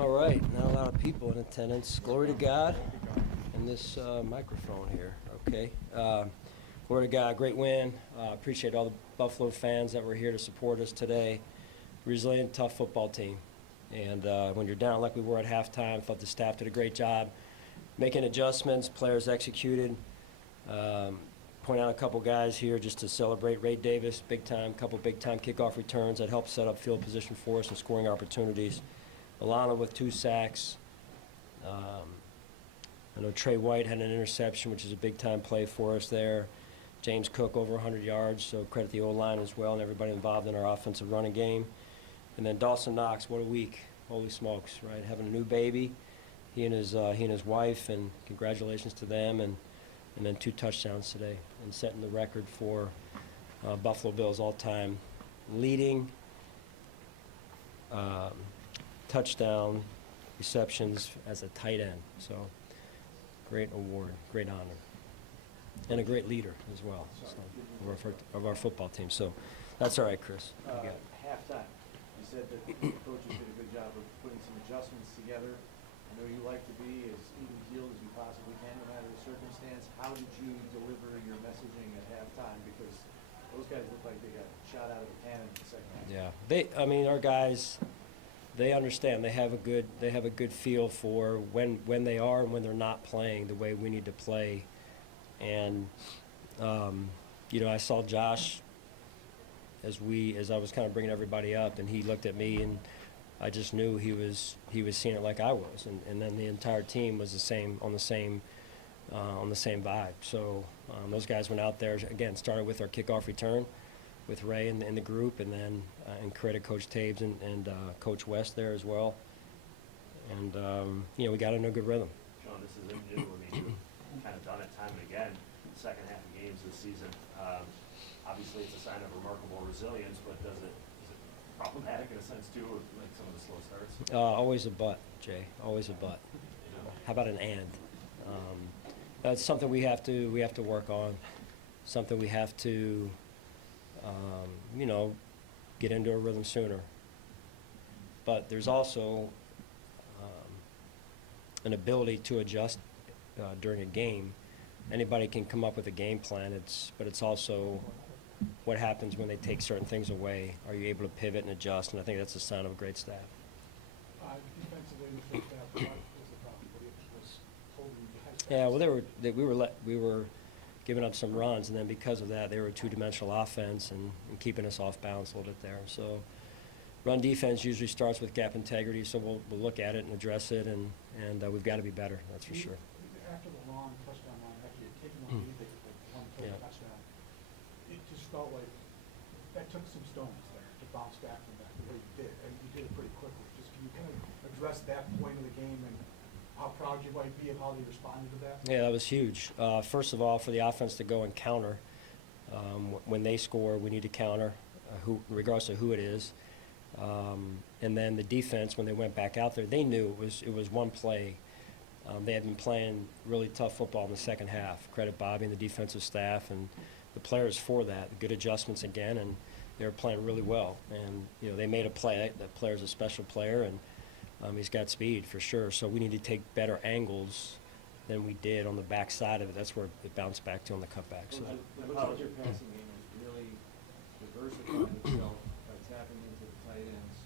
All right, not a lot of people in attendance. Glory to God. And this microphone here, okay. Glory to God, great win. Appreciate all the Buffalo fans that were here to support us today. Resilient, tough football team. And when you're down like we were at halftime, felt the staff did a great job making adjustments, players executed. Point out a couple guys here just to celebrate. Ray Davis, big time, couple big time kickoff returns that helped set up field position for us and scoring opportunities. Alana with 2 sacks. I know Trey White had an interception, which is a big-time play for us there. James Cook over 100 yards, so credit the O-line as well and everybody involved in our offensive running game. And then Dawson Knox, what a week. Holy smokes, right? Having a new baby, he and his wife, and congratulations to them. And then 2 touchdowns today and setting the record for Buffalo Bills all-time leading touchdown receptions as a tight end. So great award, great honor, and a great leader as well of our football team. So that's all right, Chris. Halftime, you said that the coaches did a good job of putting some adjustments together. I know you like to be as even-keeled as you possibly can no matter the circumstance. How did you deliver your messaging at halftime? Because those guys look like they got shot out of a cannon in the second half. Yeah, our guys, they understand. They have a good feel for when they are and when they're not playing the way we need to play. And I saw Josh as I was kind of bringing everybody up, and he looked at me, and I just knew he was seeing it like I was, and then the entire team was on the same vibe. So those guys went out there again. Started with our kickoff return with Ray and the group, and then and credit Coach Taves and Coach West there as well. And we got in a good rhythm. Sean, this isn't new. I mean, you've kind of done it time and again. Second half of games this season. Obviously, it's a sign of remarkable resilience, but is it problematic in a sense too, with like some of the slow starts? Always a but, Jay. Always a but. How about an and? That's something we have to work on. Something we have to get into a rhythm sooner. But there's also an ability to adjust during a game. Anybody can come up with a game plan. But it's also what happens when they take certain things away. Are you able to pivot and adjust? And I think that's a sign of a great staff. Defensively, in the first half, what was the problem? What was holding you guys back? Yeah, well, we were giving up some runs, and then because of that, they were a 2-dimensional offense and keeping us off balance a little bit there. So run defense usually starts with gap integrity, so we'll look at it and address it, and we've got to be better, that's for sure. After the long touchdown run, after you're taking the lead, one touchdown, it just felt like that took some stones there to bounce back from that the way you did, and you did it pretty quickly. Just can you kind of address that point of the game and how proud you might be of how they responded to that? Yeah, that was huge. First of all, for the offense to go and counter, when they score, we need to counter, regardless of who it is. And then the defense, when they went back out there, they knew it was one play. They had been playing really tough football in the second half. Credit Bobby and the defensive staff and the players for that. Good adjustments again, and they were playing really well. And they made a play. That player's a special player, and he's got speed for sure. So we need to take better angles than we did on the back side of it. That's where it bounced back to on the cutback. So. It looks like your passing game has really diversified itself by tapping into the tight ends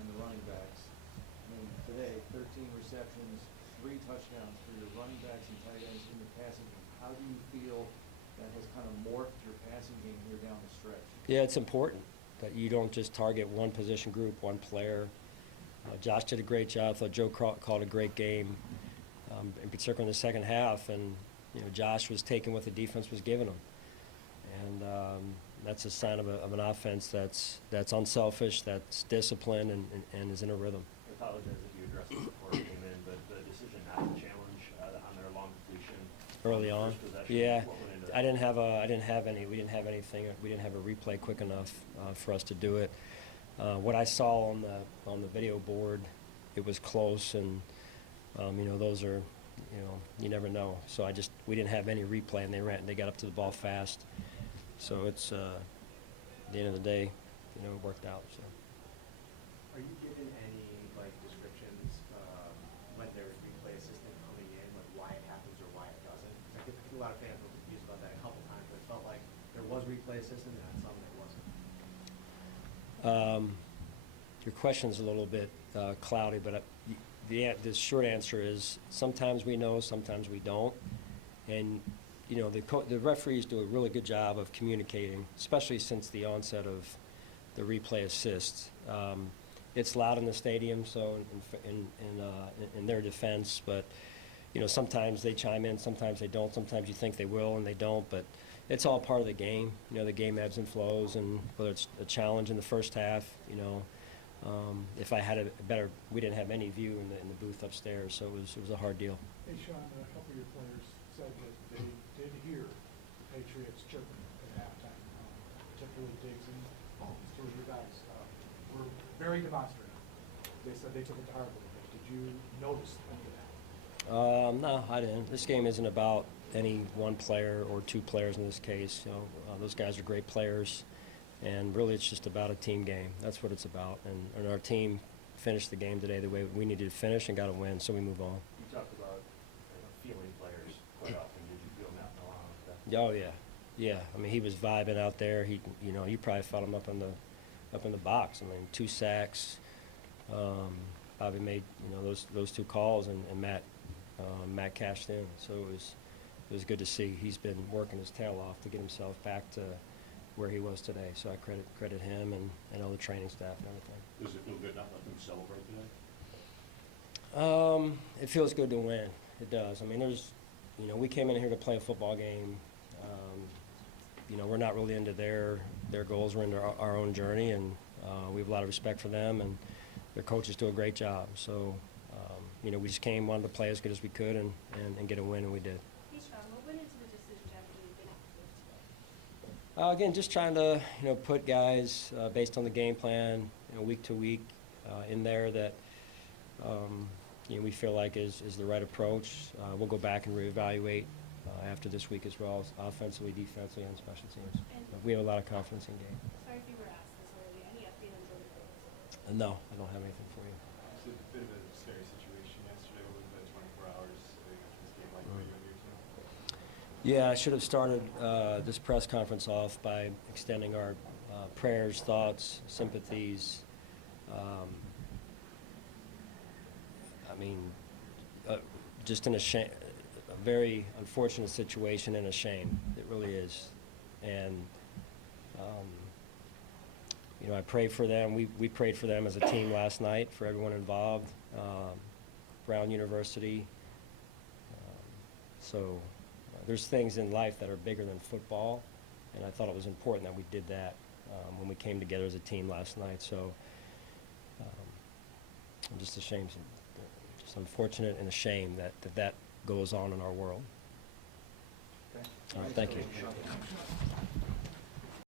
and the running backs. I mean, today, 13 receptions, 3 touchdowns for your running backs and tight ends in the passing game. How do you feel that has kind of morphed your passing game here down the stretch? Yeah, it's important that you don't just target one position group, one player. Josh did a great job. I thought Joe called a great game, in particular in the second half. And Josh was taking what the defense was giving him, and that's a sign of an offense that's unselfish, that's disciplined, and is in a rhythm. I apologize if you addressed this before you came in, but the decision not to challenge on their long completion Early on, possession, yeah. what went into that? We didn't have a replay quick enough for us to do it. What I saw on the video board, it was close, and those are, you never know. So we didn't have any replay, and they got up to the ball fast. So it's at the end of the day, it worked out. So. Are you given any descriptions replay assistant, and on some there wasn't? Your question's a little bit cloudy, but the short answer is sometimes we know, sometimes we don't. And, you know, the referees do a really good job of communicating, especially since the onset of the replay assist. It's loud in the stadium, so in their defense, but, you know, sometimes they chime in, sometimes they don't, sometimes you think they will and they don't, but it's all part of the game. You know, the game ebbs and flows, and whether it's a challenge in the first half, you know, if I had a better, we didn't have any view in the booth upstairs, so it was a hard deal. Hey, Sean, a couple of your players said that they did hear the Patriots chirping at halftime, particularly Diggs and Holmes, two of your guys were very demonstrative. They said they took it to heart a little bit. Did you notice any of that? No, I didn't. This game isn't about any one player or two players in this case. You know, those guys are great players, and really it's just about a team game. That's what it's about. And our team finished the game today the way we needed to finish and got a win, so we move on. You talked about feeling players quite often. Did you feel Matt Milano? Oh yeah, yeah. I mean, he was vibing out there. He, you know, you probably felt him up in the box. I mean, 2 sacks. Bobby made, you know, those 2 calls, and Matt cashed in. So it was good to see. He's been working his tail off to get himself back to where he was today. So I credit him and all the training staff and everything. Does it feel good not letting them celebrate today? It feels good to win. It does. I mean, you know, we came in here to play a football game. You know, we're not really into their goals. We're into our own journey, and we have a lot of respect for them, and their coaches do a great job. So, you know, we just wanted to play as good as we could and get a win, and we did. Hey, Sean, what went into the decision after you did it today? Again, just trying to, you know, put guys based on the game plan, you know, week to week in there that, you know, we feel like is the right approach. We'll go back and reevaluate after this week as well, offensively, defensively, and special teams. But we have a lot of confidence in game. Sorry if you were asked this already. Any update on Jordan Phillips? No, I don't have anything for you. It's a bit of a scary situation yesterday with the 24 hours leading up to this game, like what you and your team. Yeah, I should have started this press conference off by extending our prayers, thoughts, sympathies. I mean, just in a very unfortunate situation and a shame. It really is. And, you know, I pray for them. We prayed for them as a team last night, for everyone involved, Brown University. So there's things in life that are bigger than football, and I thought it was important that we did that when we came together as a team last night. So I'm just ashamed, just unfortunate and ashamed that goes on in our world. Okay. All right, thank you.